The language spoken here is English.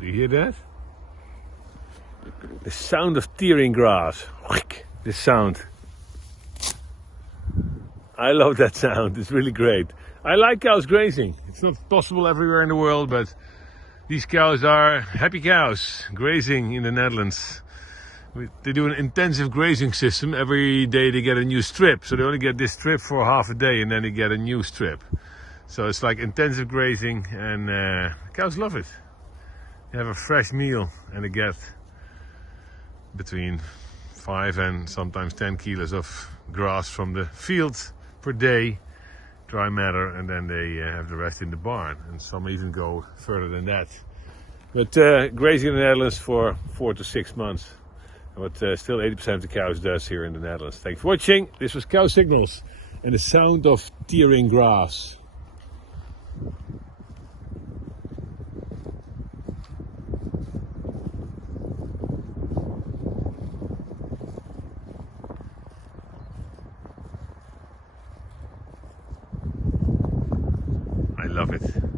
Do you hear that? The sound of tearing grass. This sound. I love that sound. It's really great. I like cows grazing. It's not possible everywhere in the world, but these cows are happy cows grazing in the Netherlands. They do an intensive grazing system. Every day they get a new strip. So they only get this strip for half a day and then they get a new strip. So it's like intensive grazing, and cows love it. They have a fresh meal and they get between 5 and sometimes 10 kilos of grass from the fields per day, dry matter, and then they have the rest in the barn, and some even go further than that. But grazing in the Netherlands for 4 to 6 months, what still 80% of the cows does here in the Netherlands. Thanks for watching. This was Cow Signals and the sound of tearing grass. I love it.